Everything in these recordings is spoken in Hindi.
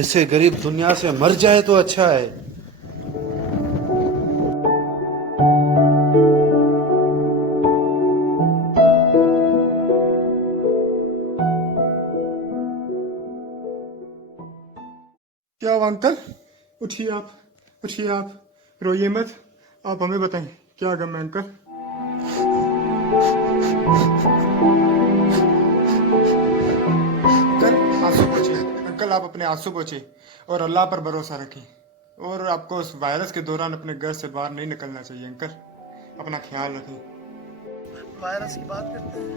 ऐसे गरीब दुनिया से मर जाए तो अच्छा है। क्या हुआ अंकल? उठिए आप, उठिए आप, रोइए मत। आप हमें बताएं क्या गम है अंकल? अंकल आंसू पोछे, अंकल आप अपने आंसू पोछे और अल्लाह पर भरोसा रखें। और आपको उस वायरस के दौरान अपने घर से बाहर नहीं निकलना चाहिए अंकल। अपना ख्याल रखें। वायरस की बात करते हैं।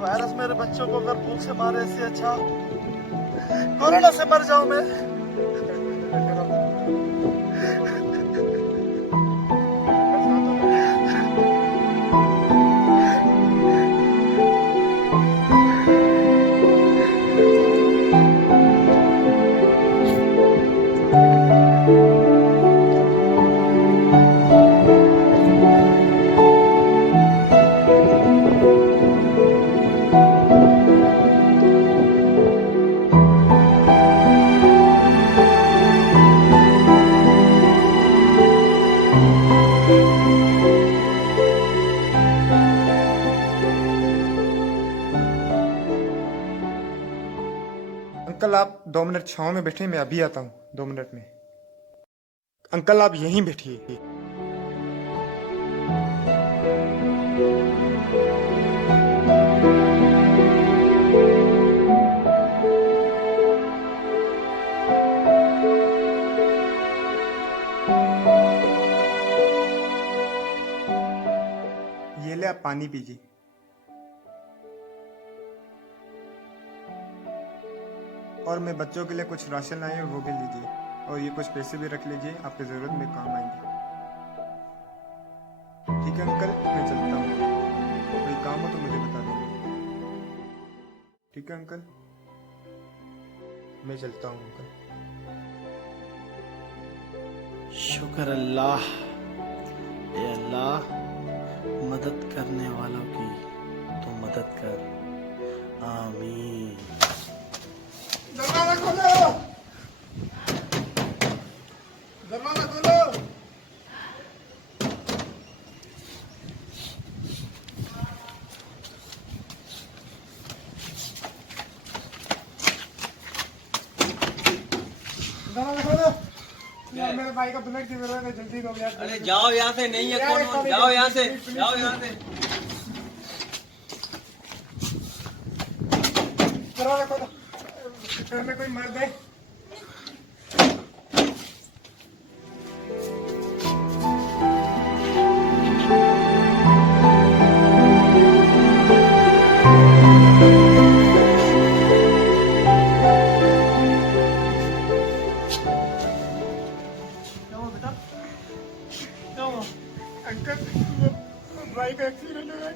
वायरस मेरे बच्चों को अगर भूख से मारे इससे अच्छा कोरोना से मर जाऊं मैं। अंकल आप 2 मिनट छाँव में बैठे, मैं अभी आता हूँ 2 मिनट में। अंकल आप यहीं बैठिए। ये ले आप पानी पीजिए। और मैं बच्चों के लिए कुछ राशन लाए हैं, वो भी लीजिए। और ये कुछ पैसे भी रख लीजिए, आपकी ज़रूरत में काम आएंगे। ठीक है अंकल, मैं चलता हूँ। कोई काम हो तो मुझे बता दीजिए। ठीक है अंकल, मैं चलता हूँ अंकल। शुक्र अल्लाह, ए अल्लाह मदद करने वालों की तो मदद कर, आमीन। दरवाजा खोलो, दरवाजा खोलो। दरवाजा खोलो। यार मेरे भाई का बुलेट की जरूरत है, जल्दी दो यार। अरे जाओ यहाँ से, नहीं है कौन, जाओ यहाँ से, जाओ यहाँ से। दरवाजा खोलो, घर में कोई मर्द है? अंकल वो भाई का एक्सीडेंट हो गया।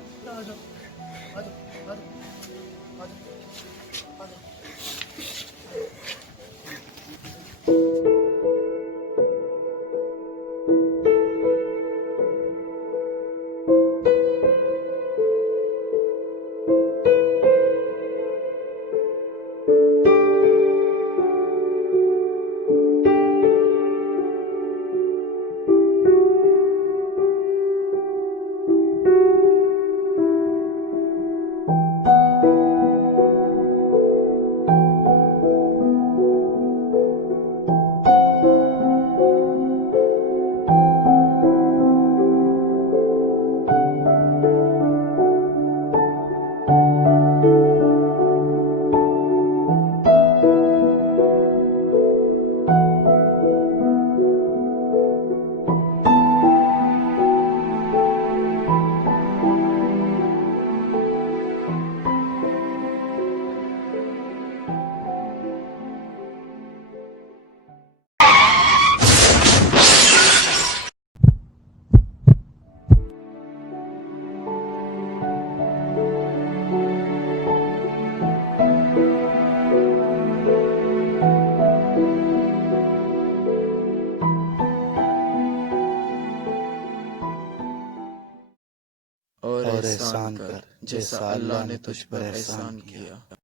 और एहसान कर जैसा अल्लाह ने तुझ पर एहसान किया।